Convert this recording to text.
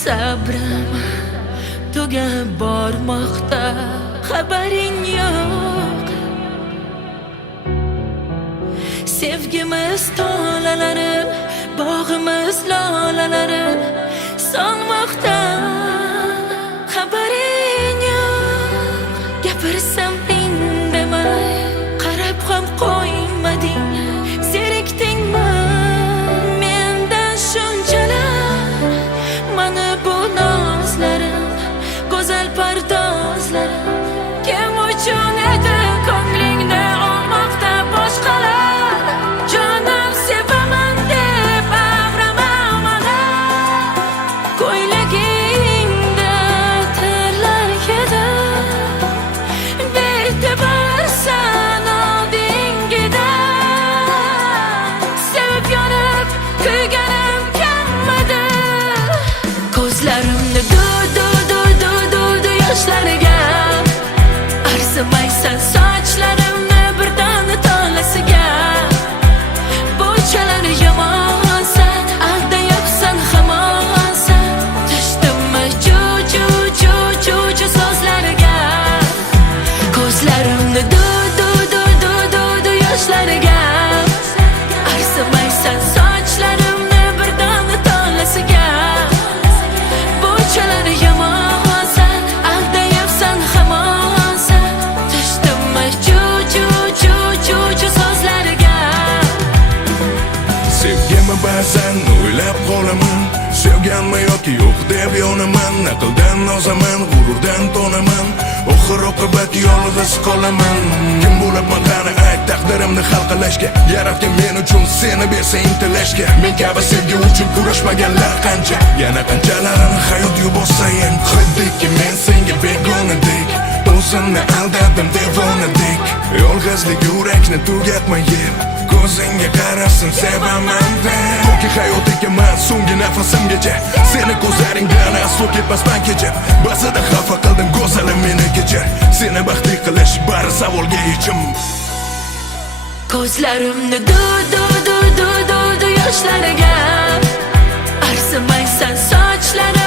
Sabrim tugab bormoqda, xabaring yo'q. Sevgimiz tolalari, bog'imiz lolalari solmoqda, xabaring yo'q. Gapirsam indamay, qarab ham qo'ymading. Zerikdingmi mendan shunchalar? Mana bu nozlarim, go'zal pardozlarim kim uchun edi ko'nglingni olmoqda boshqalar? Jonim sevaman deb ag'ramalar, ko'ylagingda terlar edi, be'tiborsan oldingida. Sevib yonib kuyganim kammidi, ko'zlarimni yoshlarga arzimaysan, sochlarimni birdan tolasiga. Bunchalar yomonsan, aldayapsan hamonsan, tishdimmi ju so'zlarga. Ko'zlarimni yoshlarga arzimaysan, sochlarimni birdan tolasiga. Bunchalar yomonsan, aldayapsan hamonsan, tishdimmi ju so'zlarga. Sevgimi ba'zan o'ylab qolaman, sevganmi yoki yo'q deb yonaman. Aqldan ozaman, g'ururdan tonaman, oxir-oqibat yolg'iz qolaman. Kim bo'libman qani ayt taqdirimni hal qilishga, yaratgan men uchun seni bersa intilishga. Men kabi sevgi uchun kurashmaganlar qancha, yana qanchalarini hayot yuborsayin. Xiddiki men senga begonadek, o'zimni aldadim devonadek. Yolg'izlik yurakni tugatmayin, ko'zingga qarasam sevaman deb. Toki hayot ekaman so'nggi nafasimgacha, seni ko'zlaringdan aslo ketmasman kechib. Ba'zida xafa qildim go'zalim, meni kechir. Seni baxtli qilish bari savolga yechim. Ko'zlarimni yoshlarga arzimaysan, sochlarim